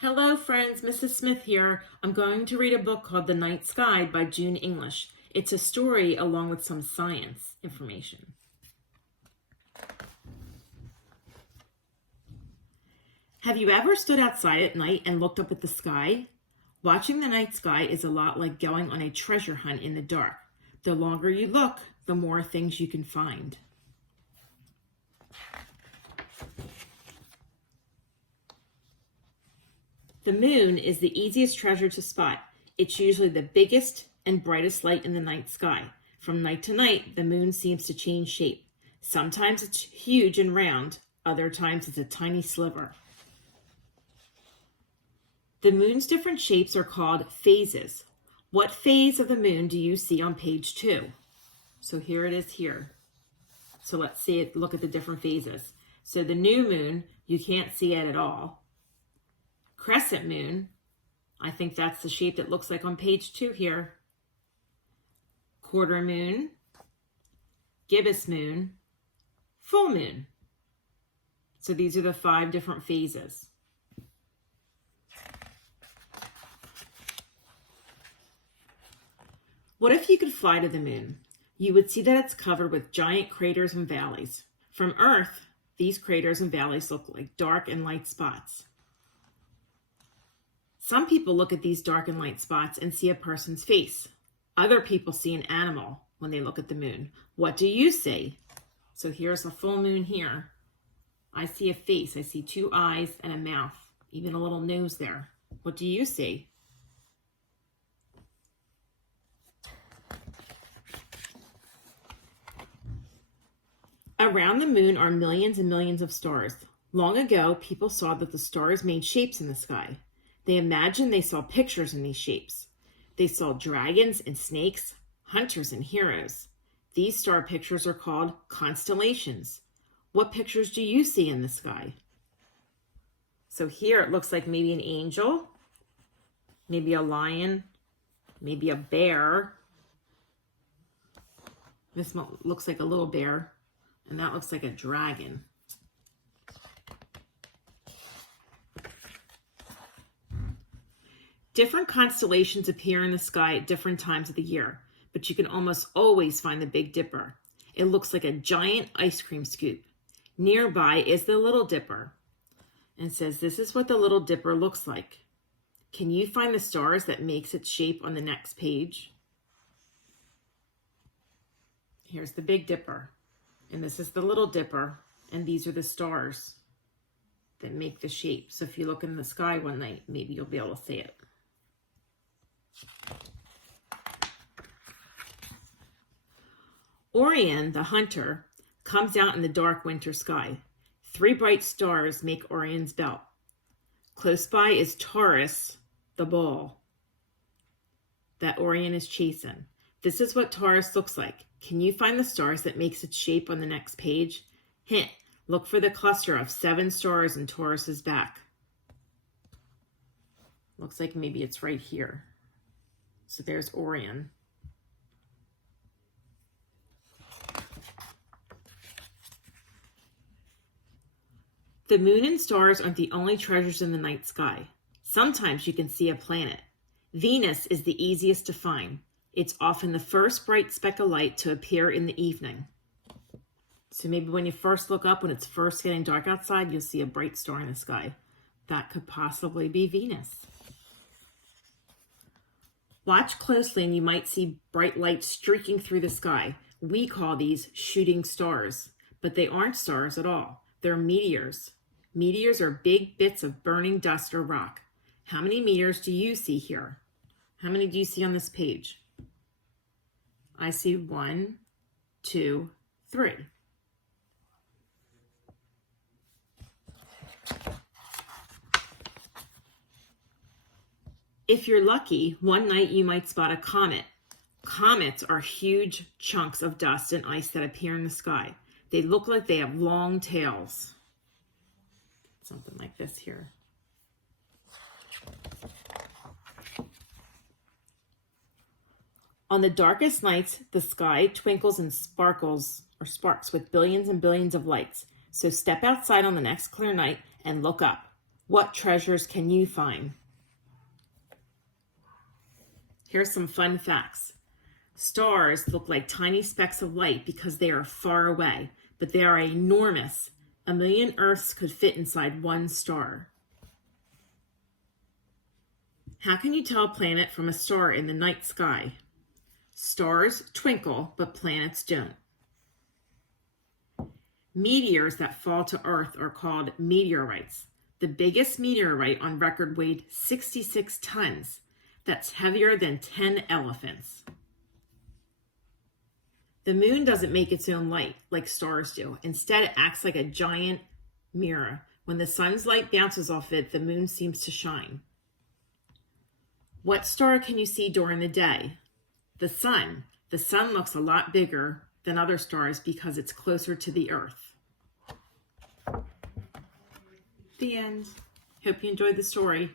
Hello friends, Mrs. Smith here. I'm going to read a book called The Night Sky by June English. It's a story along with some science information. Have you ever stood outside at night and looked up at the sky? Watching the night sky is a lot like going on a treasure hunt in the dark. The longer you look, the more things you can find. The moon is the easiest treasure to spot. It's usually the biggest and brightest light in the night sky. From night to night, the moon seems to change shape. Sometimes it's huge and round, other times it's a tiny sliver. The moon's different shapes are called phases. What phase of the moon do you see on page 2? So here it is here. So let's see it, look at the different phases. So the new moon, you can't see it at all. Crescent moon, I think that's the shape that looks like on page 2 here. Quarter moon, gibbous moon, full moon. So these are the 5 different phases. What if you could fly to the moon? You would see that it's covered with giant craters and valleys. From Earth, these craters and valleys look like dark and light spots. Some people look at these dark and light spots and see a person's face. Other people see an animal when they look at the moon. What do you see? So here's a full moon here. I see a face. I see 2 eyes and a mouth, even a little nose there. What do you see? Around the moon are millions and millions of stars. Long ago, people saw that the stars made shapes in the sky. They imagined they saw pictures in these shapes. They saw dragons and snakes, hunters and heroes. These star pictures are called constellations. What pictures do you see in the sky? So here it looks like maybe an angel, maybe a lion, maybe a bear. This one looks like a little bear, and that looks like a dragon. Different constellations appear in the sky at different times of the year, but you can almost always find the Big Dipper. It looks like a giant ice cream scoop. Nearby is the Little Dipper, and says this is what the Little Dipper looks like. Can you find the stars that makes its shape on the next page? Here's the Big Dipper, and this is the Little Dipper, and these are the stars that make the shape. So if you look in the sky one night, maybe you'll be able to see it. Orion, the hunter, comes out in the dark winter sky. 3 bright stars make Orion's belt. Close by is Taurus, the bull that Orion is chasing. This is what Taurus looks like. Can you find the stars that makes its shape on the next page? Hint, look for the cluster of 7 stars in Taurus's back. Looks like maybe it's right here. So there's Orion. The moon and stars aren't the only treasures in the night sky. Sometimes you can see a planet. Venus is the easiest to find. It's often the first bright speck of light to appear in the evening. So maybe when you first look up, when it's first getting dark outside, you'll see a bright star in the sky. That could possibly be Venus. Watch closely and you might see bright light streaking through the sky. We call these shooting stars, but they aren't stars at all. They're meteors. Meteors are big bits of burning dust or rock. How many meteors do you see here? How many do you see on this page? I see 1, 2, 3. If you're lucky, one night you might spot a comet. Comets are huge chunks of dust and ice that appear in the sky. They look like they have long tails. Something like this here. On the darkest nights, the sky twinkles and sparkles or sparks with billions and billions of lights. So step outside on the next clear night and look up. What treasures can you find? Here's some fun facts. Stars look like tiny specks of light because they are far away, but they are enormous. 1,000,000 Earths could fit inside one star. How can you tell a planet from a star in the night sky? Stars twinkle, but planets don't. Meteors that fall to Earth are called meteorites. The biggest meteorite on record weighed 66 tons. That's heavier than 10 elephants. The moon doesn't make its own light like stars do. Instead, it acts like a giant mirror. When the sun's light bounces off it, the moon seems to shine. What star can you see during the day? The sun. The sun looks a lot bigger than other stars because it's closer to the Earth. The end. Hope you enjoyed the story.